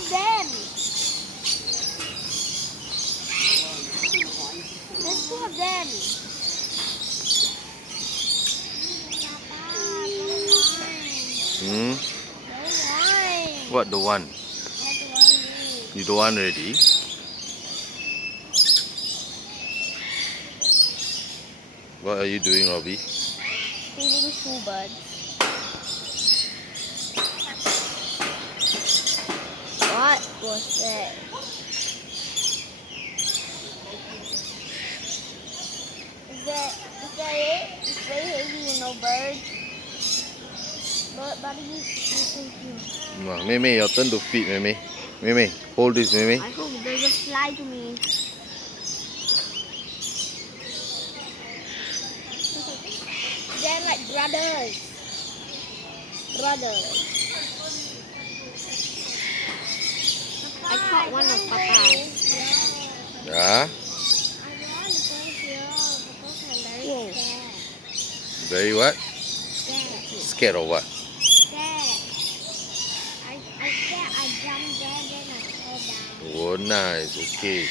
of them. There's two of them. Papa, don't mind. Hmm? Don't mind. What the one? I don't want You don't want already? What are you doing, Robbie? feeding two birds. What was that? Is that it? It's very heavy, you know, bird. But buddy, you so cute. Mei, your turn to feed, Mei. Mei, hold this, Mei. I hope it doesn't fly to me. They're like brothers. I caught one of Papa's. Yeah? Whoa. Very what? Scared. Scared of what? Scared. I jumped there, then I fell down. Oh, nice. Okay.